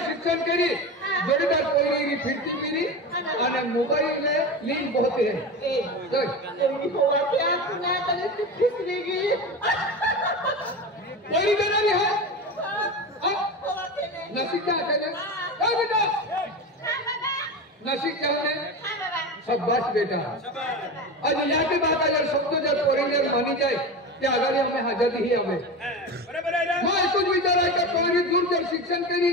शिक्षण करी जोड़ीदार कोई फिरती पीरी और मोबाइल में लिंक बहुत है कोई हुआ क्या सुना तने खिसरेगी कोई बना नहीं है नसीब क्या है बेटा नसीब क्या है सब बस बेटा आज यहाँ के बात अगर सबको जब कोरियर मानी जाए क्या अगर हमें आजादी ही हमें मैं ऐसा विचार आहे का कोणी दूर जर शिक्षण करी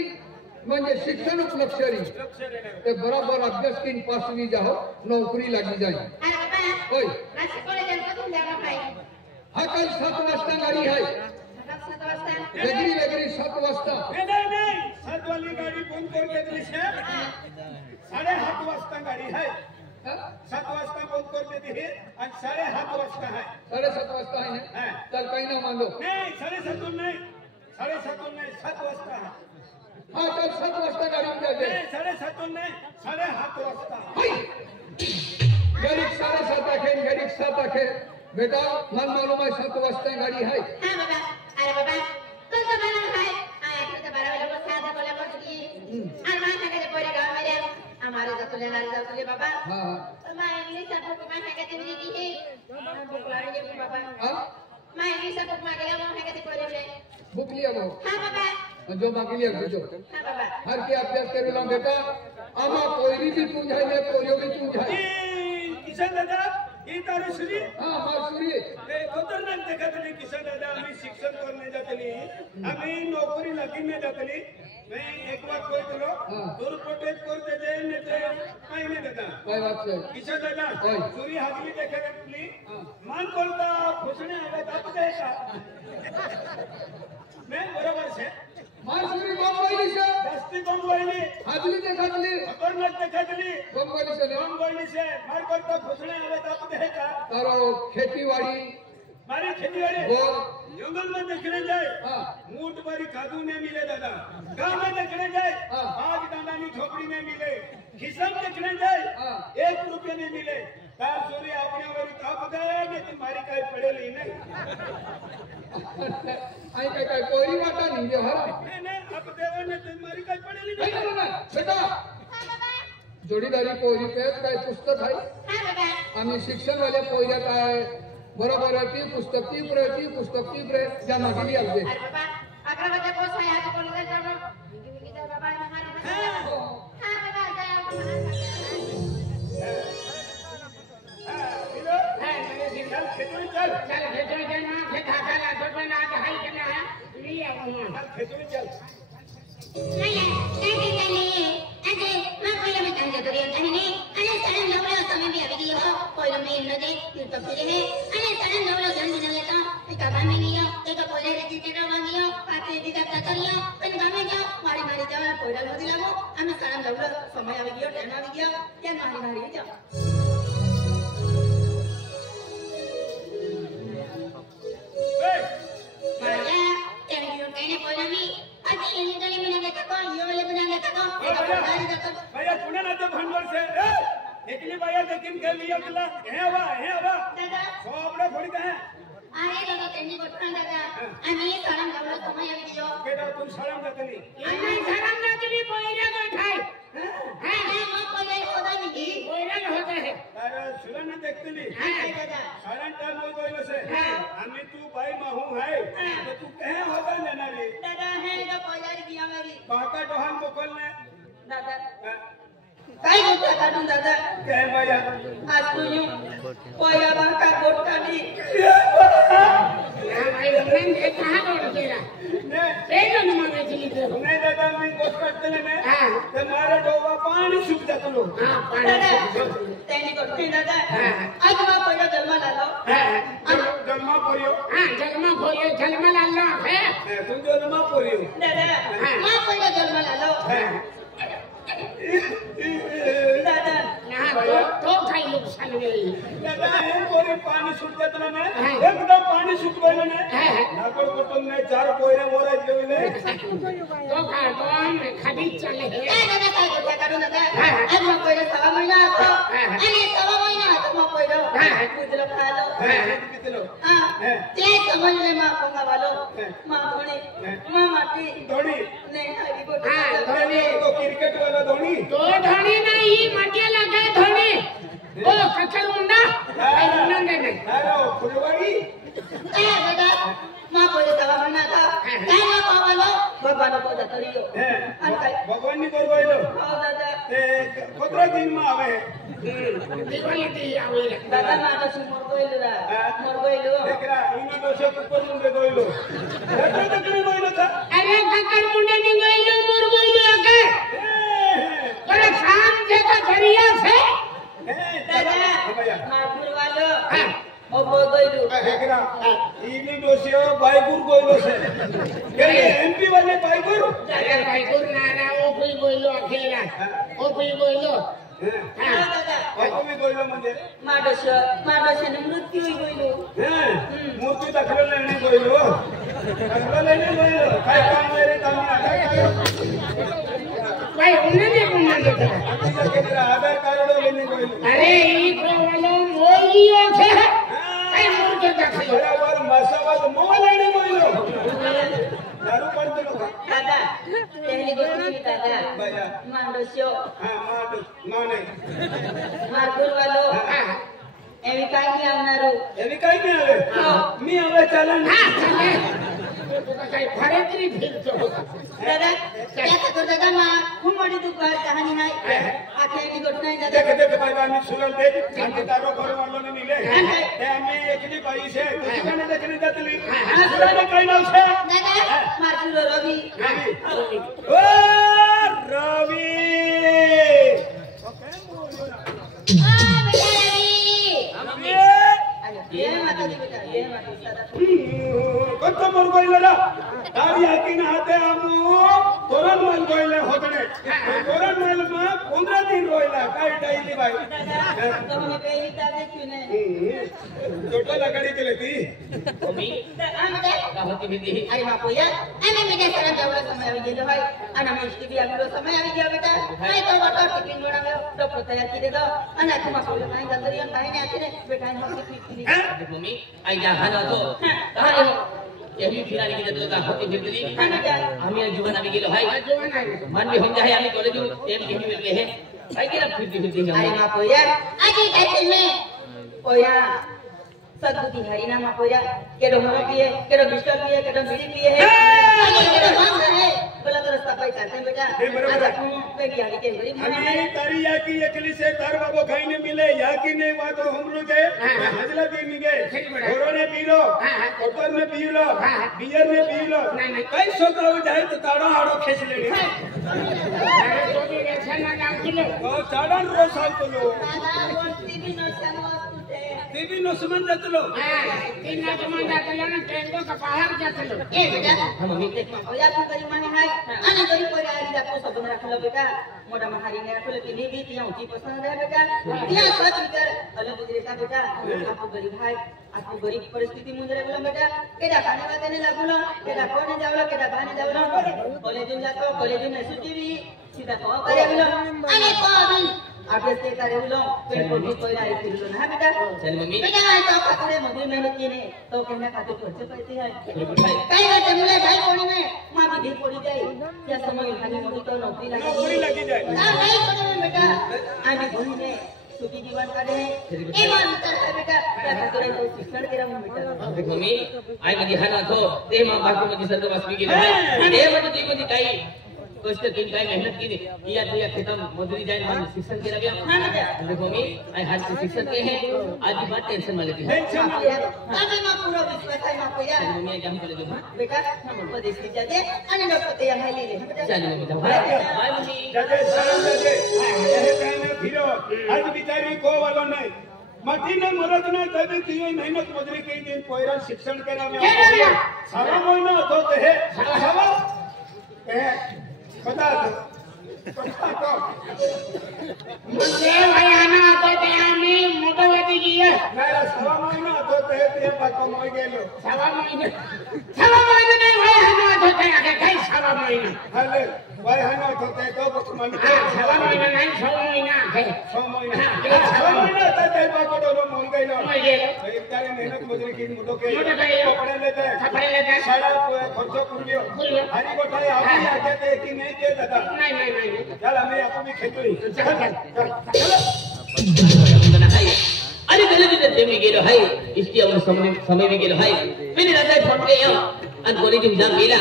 म्हणजे शिक्षण लक्षरी ते बरोबर अभ्यास तीन पासवी जाओ नोकरी लगी जाए होय हा कल 7 वाजता गाडी आहे वेगळी वेगळी 7 वाजता नहीं 7 वाली गाड़ी फोन करके दिली से 7:30 वाजता गाड़ी है 7 वाजता फोन करके दिली और 7:30 वाजता है 7:30 वाजता है ना चल काही ना मांगो नहीं 7:30 नहीं 7 वाजता है हाँ कल 7 वाजता गाड़ी में जाते 7:30 नहीं 7:30 वाजता गाड़ी 7:30 आखे गाड़ी 7 आखे बेटा मन मालूम है 7 वाजता गाड़ी है हाँ बाबा अरे बाबा कल तो बना है आया तो 12 बजे को साथ बोला मत की और मां का जो पूरे गांव में हमारे जतुले नारी जतुले बाबा हां तो मैं इंग्लिश सब को मैं का दिन दी है बुकलारी जे बाबा हां मैं इंग्लिश सब को मांगेगा मैं का पूरे ले बुक लिया वो हां बाबा जो मांग लिया जो हां बाबा हर के अभ्यास करेला बेटा आमा कोई भी तू जाए ने कोई भी तू जाए किशन दादा ई तारू श्री हां मार श्री ए खतरनाक देखत नहीं किशन दादा आम्ही शिक्षण करने जातली आम्ही नोकरी लगीने जातली मैं एक बार कोई बोलो दूर प्रोटेक्ट करते जे नेते काही नाही दादा काय बात है किशन दादा सूरी हाजरी देखतली मान बोलता खुशणे आवे तब देता मैं बरोबर से मार श्री बंबई से दस्ती बंबई हाजरी देखतली खतरनाक देखतली बंबई से मार करता खुशणे आवे तब देता तारो खेतीवाड़ी मारी खेतीवाड़ी वो जंगल में देखने जाए मूठ भरी खादू ने मिले दादा गांव में देखने जाए आज दादा नी झोपड़ी में मिले खिसम देखने जाए 1 रुपये में मिले तार सूर्य अपने वरी ताप गए ने तुम्हारी काय पड़ेली नहीं आई काय कोई वाटा नहीं है हरा नहीं अब देवा ने तुम्हारी काय पड़ेली नहीं बेटा जोडीदारी पोरी पे काय पुस्तक आहे हां बाबा आम्ही शिक्षण वाले पोऱ्या काय बरोबर आहे ती पुस्तक ती जमा केली अगदी अरे बाबा 11 बजे को साया को बोल रहे जानो विकी बाबा हमारा हां बाबा जाओ चल खेतोरी चल ना खेता चला तो ना हाई के ना लिया खेतोरी चल नहीं अरे मैं पहले में तंग तो रिया नहीं अरे सारे नवले समय भी अभी हो पहले में इन दे तो फिर है अरे सारे नवले जन दिन लेता पिता बा में लिया एक पहले रजिस्टर मांगियो पाते भी का करियो कन गामे जा मारी जाओ पहले मत लागो हम सारे नवले समय अभी गयो टाइम अभी गयो क्या मारी जाओ भैया सुना ना तो भंडोर से एकली भैया लेकिन के लिए बोला है वा दादा सोबड़ा फोड़ी का है अरे दादा तेनी गोठन दादा आम्ही सारंग गावला समय आवी दियो बेटा तू सारंग जातली आम्ही सारंग जातली पोयरा गोठाय हां मग कोले होदा नाही पोयरा होता है अरे सुना ना देखतली हां दादा सारंग टाइम हो गइलो से आम्ही तू भाई माहू है तो तू कहे होता लेना रे दादा है जो पोयारी दिया मेरी बाका डोहन मोकल ने दादा काय गोठा काढून दादा कहे भैया आज तू पोया बाका गोठा दी भाई मन के कहां बोल तेरा ने जो न मांगे चली तो नहीं दादा मैं गोठ करते ने तुम्हारे डोबा पानी सूख जातो लो हां दादा तेनी गोठे दादा आज मा पोया जन्म लालो जन्मा पोरियो जन्म लालो है तुम जन्मा पोरियो दादा मा पोया जन्म लालो दादा ना तो खाई लोग सन गई दादा एम कोरी पानी सुट देतला ने एकदम पानी सुट गइल ने नाकोड कुटुंब ने चार पोयरे मोरा जेवले तो काढून खाली चले दादा काय गोष्ट काढू नका आज मग पहिलं 6 महिना असतो आणि 6 महिना असतो मग पहिलं कुजलो खालो कितलो ते समजले मा पंगावालो मा धोनी मा माटी धोनी नाही आई गोष्ट धोनी तो क्रिकेट वाला धोनी तो धोनी नाही माटियाला काय धोनी ओ कचल मुंडा काय मुंडा नाही अरे फुलवाडी दादा मा पहिलं 6 महिना था काय मा पावालो भगवान को दतरियो आणि काय भगवान नी करवायलो हो दादा ते कोत्रा दिन में आवे दिवाळी ती आवे दादा माझा समोर गोइलो देखरा इना दोषे कुपर मुंडे गोइलो देखरा तकली गोइलो था अरे ककर मुंडे नी गइलो मोर गइलो आके पर शाम जका दरिया से दादा माफुर वालो ओ गोइलो देखरा इनी दोषे बाईगुर गोइलो से के एमपी वाले बाईगुर अरे भाई गुरनारा ओ कोई गइलो अकेला ओ कोई गइलो बापू भी गोइलो म्हणजे माडोशने मृत्यू गोइलो मूर्ती दाखलो लेने गोइलो काय काम आहे रे काम भाई उन्होंने मुंडा देता तेरा आधार कार्ड लेने गोइलो अरे ई को वालो मोलियो छे काय मुंडे दाखलो बराबर मसावत मोह लेने गोइलो दारू पडतो लोक दादा पहली गोष्ट की दादा बया माडोशो माने माफुर वालो एवी काय नाही आवणारो एवी काय नाही आले मी आवे चालन काय फरेतरी फिरतो दादा क्या तो दादा मा कुमडी दुपार कहानी नाही आखेली गोष्ट नाही दादा देख देख बाबा मी सुरल दे आणि तारो घर वालो ने मिले ते आम्ही एकली बाई से दुकाने देखने जातली सुराने काय नाव छे दादा माफुर रवि ओ रवि ये माता दी बेटा ये माता दादा कत्तो मोर गोइला तारी आकीन हाते आमु तोरण माल गोइले होतणे तोरण माल मा 15 दिन रोइला काय डाईली बाई तो हमें पहली दादा क्यों नहीं छोटा लगाडी केले ती मी गावती बिदी आई बापू या आणि मी सरम जेवढा समय આવી गेलो भाई आणि मी इष्टी बी आलो समय આવી ગયા બેટા नाही तो वॉटर टिफिन बनाव्यो डॉक्टर तयार કરી દો અને આખું બાપુ કાઈ જંદરી એમ કાઈ ને આખીને બેટા ને હોતી પીતી भूमि आई जा हाना तो कहां एही फिरानी की जतो का होती फिरली आम्ही जीवन आम्ही गेलो हाय मन भी हम जाय आम्ही कॉलेज एम केमी मिलते हैं भाई के फिरती आई बापू या आजी कहते में ओया सद्बुद्धि हरिना मा पोया केडो मरो पिए केडो बिस्कुट पिए केडो बीड़ी पिए है आगे केडो मांग है बोला तो रास्ता पे चलते बेटा आज तू पे भी आगे के गरीब हमें तारी याकी एकली से तार बाबू खाई ने मिले याकी ने वातो हमरो के हजला भी मिगे घोरो ने पी लो कोटर ने पी लो बियर ने पी लो कई सोता हो जाए तो ताड़ा हाड़ो खेच लेनी अरे तो भी ऐसा ना नाम किलो तो ताड़ा रो साल तो लो दादा वो टीवी नो चैनल टीवी नो समझ जातलो तीन ना समझ जातलो ना ट्रेंडो का बाहर जातलो ए बेटा हम देख मा ओया तू गरीब माने हाय आणि गरीब पोरे आली दा को सब राखलो बेटा मोटा महारी ने राखलो की भी तिया उठी पसंद है बेटा तिया सच विचार अलग गुजरे का बेटा आपको गरीब भाई आपको गरीब परिस्थिती मुंजरे बोला बेटा केडा खाने वाते ने लागलो केडा कोने जावलो केडा बाने जावलो कॉलेज में जातो कॉलेज में सुटीवी सीधा को करे बोलो आणि कोण अभ्यास के करे बोलो पेट को भी कोई आई फिरलो ना बेटा चल मम्मी बेटा तो खातरे मधुर मेहनत की ने तो कहना खाते खर्च पैसे है भाई काय होते मुले भाई कोणी में मां भी पड़ी जाए या समय खाली मोटी तो नौकरी लगी जाए ना नहीं कोणी में बेटा आगे भूमि ने सुखी जीवन काढे ए मान करता बेटा त्या खातरे तो शिक्षण केला म्हणून बेटा मम्मी आई मध्ये हाना तो ते मा बाकी मध्ये सर्व वासवी गेले हाय ते मध्ये ती मध्ये काही कष्ट केली काय मेहनत केली या त्या खेतम मजुरी जाय मन शिक्षण केला गया हां बेटा देखो मी आई हाथ से शिक्षण के है आज बात टेंशन में लेती है टेंशन आगे मां पूरा विश्वास है मां को यार मम्मी क्या कॉलेज में बेटा हम उपदेश दी जाते आणि डॉक्टर तयार है ले ले बेटा चल मम्मी जाओ बाय मम्मी जजे सलाम जजे यह कहने फिरो आज बिचारी को वालो नहीं मती ने मरद ने तभी तीन मेहनत मजूरी की दिन पोयरा शिक्षण के नाम सारा महीना तो है सवा ए बता म्हणजे वयानं आता ते आम्ही मोठं वती गेले नाही 6 महिना होतो ते बापा मग गेलो 6 महिने नाही वयानं आता ते काही 6 महिने हले वयानं होतो तो बघ मला 6 महिने नाही 6 महिना आहे 6 महिना आता ते बापा डोलो मग गेलो एक तारे मेहनत मजुरी की मुडो के कपड़े लेते साड़ा खर्च कुरियो हरी गोठाई आवी आके ते की नहीं के दादा नाही चल हमें आपको भी खेतोई अरे गले दिन ते मी गेलो हाय इसकी और समय में गेलो हाय मैंने राजा फोन के यो अन गोली दिन जाम गेला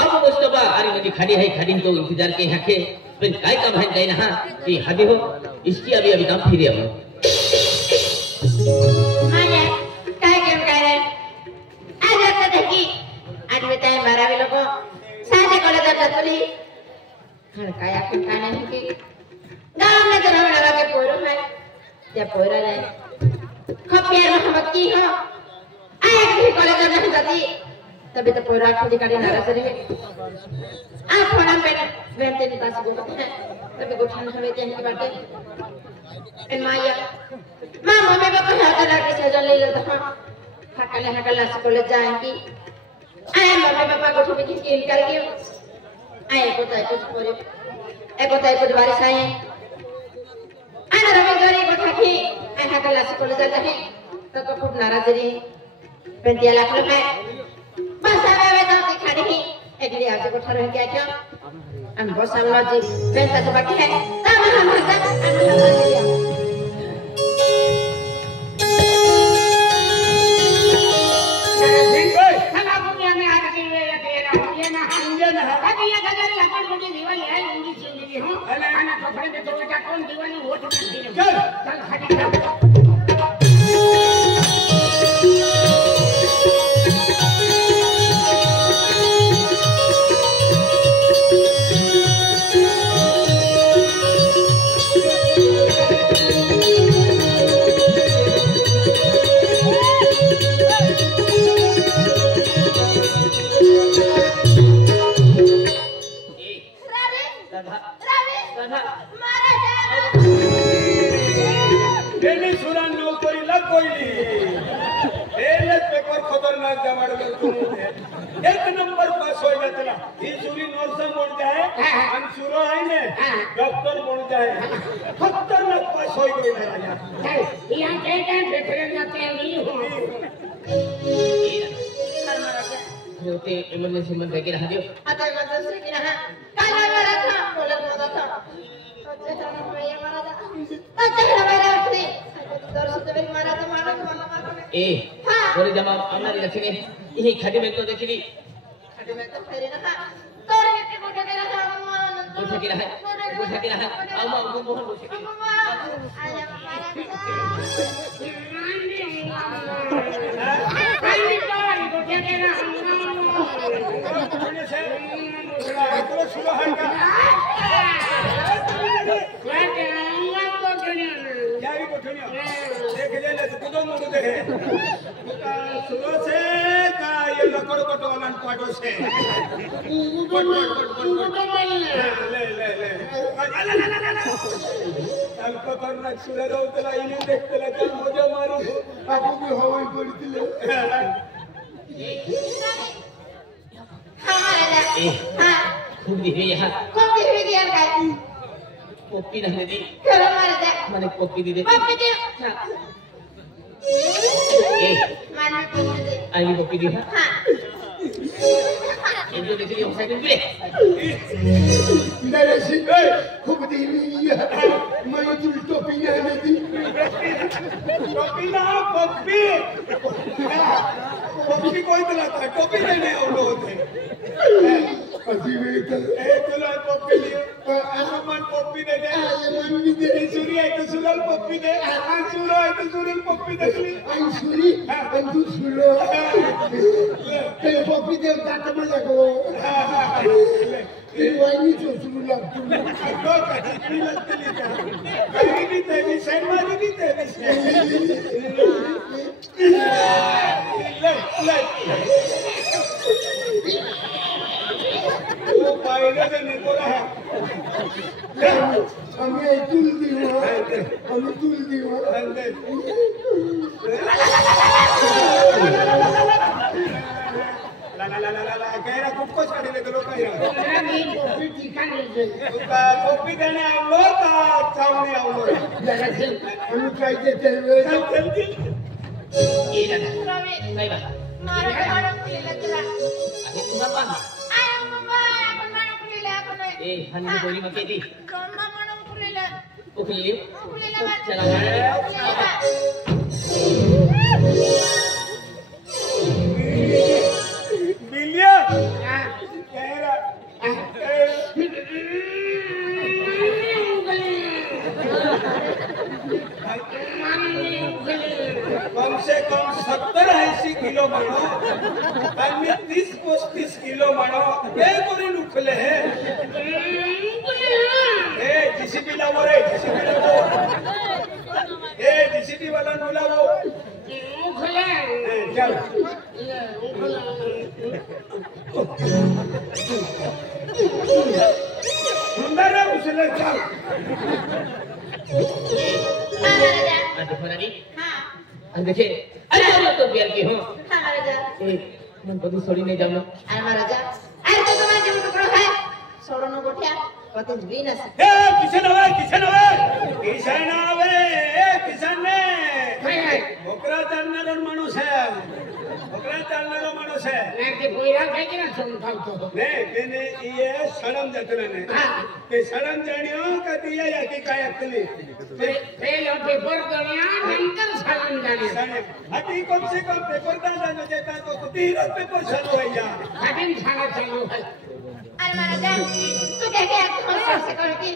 अब मुस्तफा अरे मुझे खड़ी तो इंतजार के हके फिर काय काम है काय ना कि हदी हो इसकी अभी काम फिर हो माझ्या काय काम काय रे आज आता देखी आज मी त्या 12 लोक साधे कॉलेजात जातली काय आपण काय नाही की गावाला तर रवणारा के पोरं आहे त्या पोराला खपिया मोहम्मद की हो आया की कॉलेजात नाही जाती तभी तो पोरा खुद काढी नाराज रहे आ फोना पे बेंते नि पास को तभी गोठन हवे ते की बाटे एन माया मामा में बापा हाथ लगा के सजन ले लेता हकले स्कूल जाए की आए मम्मी पापा गोठो में किन करके आए को ताई कुछ पोरे एको ताई कुछ बारिश आए आना रवि गरी गोठा की आए हकले स्कूल जाता है तो खूब नाराज रही पेंटिया लाख रुपए बस आवे तो दिखाड़ी ही एकली आज गोठा रह गया क्यों हम बस हमला जी पेंटा से बाकी है तब हम हंसा कौन दीवानी वोट चल एक नंबर पास हो जाता ही सुरी नर्स बन जाए आणि सुरो आहे ने डॉक्टर बन जाए खतरनाक पास हो गई राजा यहाँ के प्रेफरेंस आते हैं नहीं हो होते इमरजेंसी में बैग रहा दियो आता इमरजेंसी की रहा काला मेरा था बोला मत था अच्छा हमारा मारा था अच्छा हमारा उठने दर्शन तो मेरी मारा तो मारा ए बोले जब अन्ना दी रखने यही खड़ी में तो देखली खड़ी में तो फेरे ना तोरे के गोठा के रहा गोठा के रहा अब हम मोहन बोल सके आया तो सुरो है का यारी गोठनिया देख ले ले तू तो मुंह देखे सुरो से का ये लकड़ कटवाला पाटो से ले अल्प करना सुरे रोतला इने देखतला का मजा मारू आपू भी हवाई पडतिले हमारा हां खूब दिखे यहाँ कौन की हुई यार का पप्पी रहने दी चलो मार दे मैंने पप्पी दी दे पप्पी दे ए मान में पप्पी दे आई पप्पी दी हां ये जो देख लियो साइड में मेरे से खूब देवी मैं तुल टोपी नहीं दी टोपी ना पप्पी पप्पी कोई दिलाता टोपी नहीं औलो होते अजीब है ए तुला पप्पी लियो अनुमान पप्पी दे दे मन भी दे सूरी है तो सुरल पप्पी दे सुरो है तो सुरल पप्पी दे आई सूरी अंतु सुलो ते पप्पी दे दात में लगो ये वाइनी तो सुलो लगतो तो कधी लगतली का काही भी ते भी सैमारी भी ते ले तू पाहिलं तर नको राहा आम्ही चूल देऊ आम्ही चूल देऊ कैरा कुठको छाडीले गेलो कैरा मी टोपी ठिकाणी गेली. तुका टोपी देणे आवलो का चावणी आवलो आम्ही काय ते ये दादा रवी काय बा मारा मारा कुलीला तुला आहे तुझा पाहा आय मम्मा आपण मारा कुलीला आपण ए हन्नी बोली मग केली मम्मा म्हणून कुलीला उखली कुलीला चला बिलिया कैरा कम से कम 70-80 किलो मानो आणि 30-35 किलो मानो हे कोणी उखले हे जीसीबी लावो रे जीसीबी लावो हे जीसीबी वाला बुलावो चल सुंदर है उछले चल फरारी हाँ देखे अरे मैं तो प्यार की हूँ हाँ महाराजा मन कभी छोड़ी नहीं जाऊँ अरे महाराजा अरे तो तुम्हारा जीव टुकड़ो है छोड़ो न गोठिया कते भी न सके ए किशन आवे किशन ने ओकरा चालणारा माणूस है ओकरा चालणारा माणूस है नाही ते पोयरा काय की ना समजावतो. नहीं मैंने ये सड़म जतने ने ते सड़म जानियो का दिया या की काय अकली पहिला पेपर गण्या नंतर सालन जाण्या. सड़म अभी कम से कम पेपर दादा देता तो 13 पेपर चालू है या कठीण शाळा चालू आहे. अरे महाराजा तू क्या क्या कौन से करती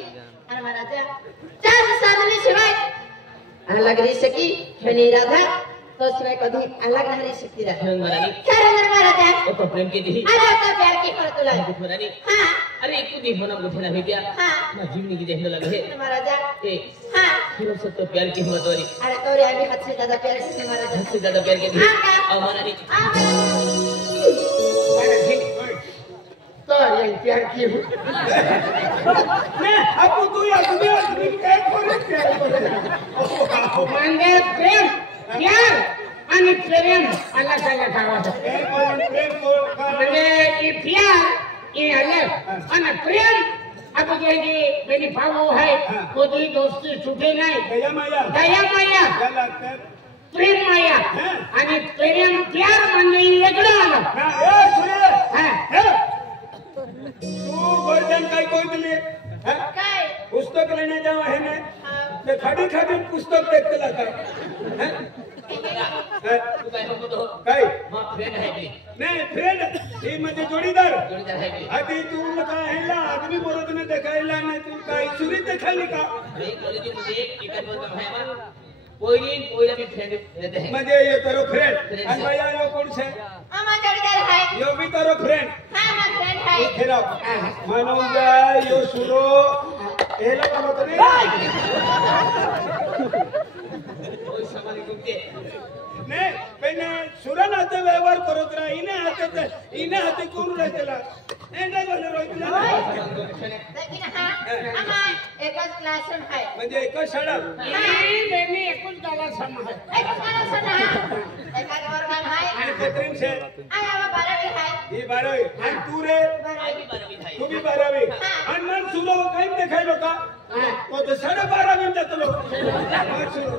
अरे महाराजा चार साधने शिवाय अलग रही सकी बनी राधा तो शिवाय कभी अलग नहीं रह सकती राधा मरानी क्या रे महाराजा ओ तो प्रेम की दी अरे तो प्यार की कर तुला मरानी हाँ अरे एक दी होना मुझे ना भेजा हाँ ना जीवनी की जहन लगे है महाराजा ए हाँ फिर सब तो प्यार की हुआ तोरी अरे तो रे अभी हद से ज्यादा प्यार किसने महाराजा हद से ज्यादा प्यार की दी और मरानी बरं ठीक. तर या प्यार की नहीं अब तू या तुम्ही काय करू म्हणजे प्रेम प्यार आणि प्रेम अलग अलग आवाज. प्रेम को म्हणजे ये प्यार ये अलग आणि प्रेम अब जो है मेरी भाव है कोई दोस्ती छूटे नहीं. गया माया दया माया क्या लगता है प्रेम माया आणि प्रेम प्यार म्हणजे वेगळं आलं. ना ए सुरे हा तू गर्दन काय कोई दिले काय पुस्तक लेने जाओ है ना हाँ ते खड़ी खड़ी पुस्तक देखते लगा तू काय होतो तो काय मग फ्रेंड है भी नाही फ्रेंड ही म्हणजे जोडीदार जोड़ीदार है भी आधी तू कायला आदमी मरोदने देखायला नाही तू काय चुरी देखायली का एक कॉलेज मुझे एक बोलता है ना कोई भी फ्रेंड रहते हैं म्हणजे ये तारो फ्रेंड आणि भैया यो कोण छे आमा जोड़ीदार है यो भी तारो फ्रेंड हाँ मैं फ्रेंड है खेराव मनोजा यो सुरो एला का मत नाही कोई सामान घूमते नाही पण सुरन हाते व्यवहार करत राहा इने हाते करू राहतेला एंडा बोल रोहितला लेकिन हाँ आमा एक क्लास में है म्हणजे एकच शाळा नाही बेनी एकूण त्याला सम आहे. एक क्लास में है एक वर्ग है आणि कोत्रीन छे आया वो 12वीं है ही 12वी आणि तू रे आई भी 12वीं था तू भी 12वी आणि मन सुरो काही देखायलो का तो 12.5 जातलो सुरो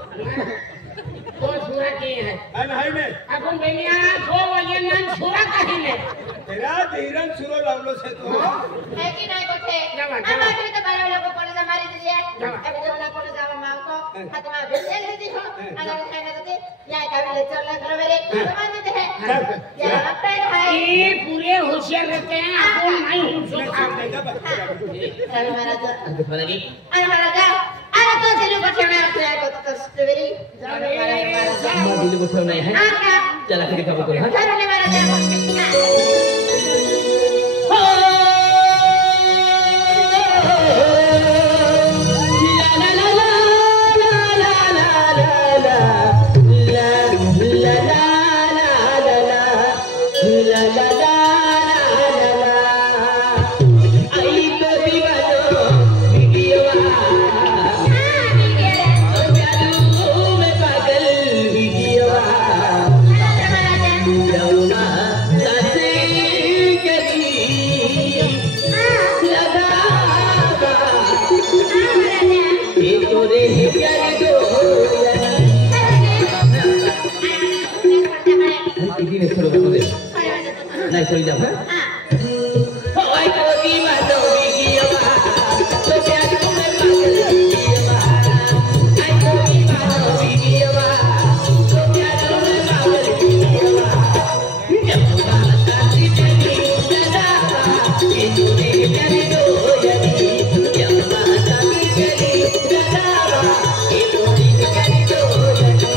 तो सुरा की है आणि हाय ने आपण बेनिया तो वजन सुरा काही नाही. तेरा धीरन सुरो लावलो छे तो है कि नहीं कोठे जावा, आमा के तो 12 लोग को पढ़ा मारी दिए जावा. अभी तो ना को जावा मां को हाथ में भेज दे दी हो अगर खाना दे या का भी चल कर मेरे मान देते हैं या फ्रेंड है ये पूरे होशियार रहते हैं. आपण नाही होऊ अरे महाराज मरानी अरे महाराज अरे तो दिल को छेड़ा है को तो स्ट्रॉबेरी जाने महाराज मां दिल को छोड़ना है हां क्या चला फिर कब को हां जाने महाराज नहीं छोड़ो बोले नहीं छोड़ जा हां हां आई तो दीवानो बिगियावा तो क्या तुम्हें पागल बिगियावा आई तो दीवानो बिगियावा तो क्या तुम्हें पागल बिगियावा जमुना साथी चली सदावा ये तूने प्यारी दो यदि जमुना साथी चली सदावा ये तूने प्यारी दो यदि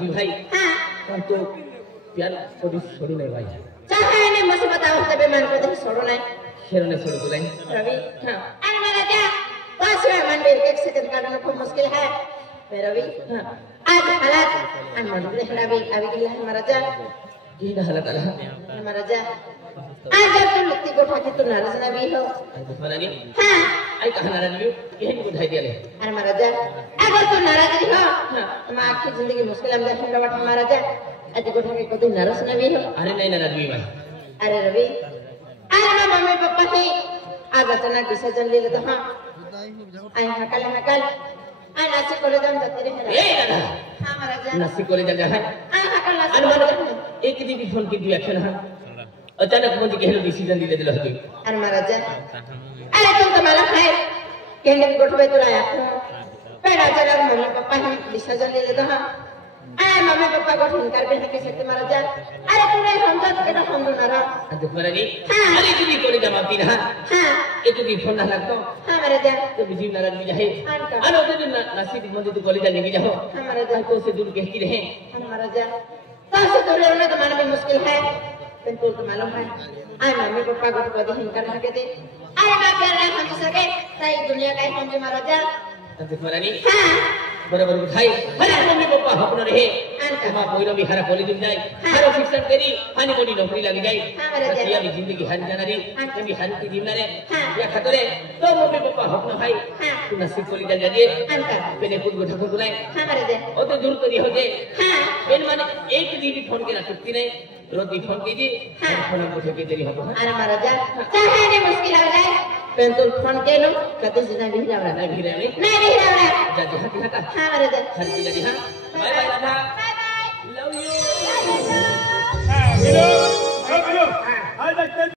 जी भाई हम तो प्यार छोड़ू नहीं भाई चाहे ने मुझे बताओ तबे मन को देख छोड़ो नहीं शेरों ने छोड़ दिया रवि हां अरे मेरा क्या पास में मन में एक सेकंड काटना खूब मुश्किल है मेरा रवि हां आज हालात मन में रवि अभी के हमारा जा ये हालत आला हमारा जा आज तुम लिखती को ठाके तो नाराज ना भी हो दुश्मन नहीं हां आई कहां नाराज भी यही बुझाई दिया ले अरे महाराज अगर तू नाराज रही हो हम आखिर जिंदगी मुश्किल हम देखने लगा महाराज आज को ठाके को तो नाराज ना भी हो अरे नहीं नाराज भी भाई अरे रवि अरे ना मम्मी पापा ही आज अचानक विसर्जन ले लेता हां आई हकल आ नाची कॉलेज में जाते रहे ए दादा हां महाराज नाची कॉलेज जा है आ हकल नाची अनुमान एक दिन भी फोन की रिएक्शन है अचानक मुझे कहलो डिसीजन ले दिला हतो अरे महाराज अरे तुम तो मालूम है कहने की गोठवे तो आया पहला अचानक मम्मी पापा ही डिसीजन ले लेता हां Ay, mami papa ko hingkar bin ke sakti maraja. Are pura hamzat eta hamdu nara. दुख मरा नहीं अरे तू भी कोई जमा पी रहा हाँ ये तू भी फोन ना लगता हाँ मराja. तो बिजी नाराज भी जाए Anta. अरे तो जो नसीब मंदिर तो कॉलेज जाने की जाओ हाँ मराja. तो से दूर कह की रहे हाँ मराja. तब से दूर रहना तो मालूम है मुश्किल है. बिल्कुल तो मालूम है. Ay, mami papa ko kodi hingkar na kete. Ay, ma प्यार ना हम सके. सारी दुनिया का हम मराja. दुख मरा नहीं हाँ बराबर उठाई हरे मम्मी पापा अपना रहे Anta. मां कोई ना भी हरा कॉलेज में जाए हर शिक्षण करी हानि कोई नौकरी लग जाए हाँ, मरा जाए. ये भी जिंदगी हर जाना रे हाँ. कभी हर की जीवन रे हाँ. या खतरे तो मम्मी पापा अपना भाई हाँ. तू नसीब को ले जाए Anta. मैंने खुद को ठाकुर बुलाए हाँ मराja. और तो दूर करी हो जाए हाँ पेन माने एक दिन भी फोन के ना सकती नहीं रोज भी फोन कीजिए हाँ. फोन उठे के देरी हो तो अरे मराja. चाहे ने मुश्किल आ जाए. पेंतुल फोन के लो कते से नहीं रहा. नहीं भी रहे नहीं रहा. जा जी हाथ हाथ हाँ मराja. हर की जा जी हां bye bye Radha bye bye. Love you हाँ, मिलो, हाँ, मिलो। आज तक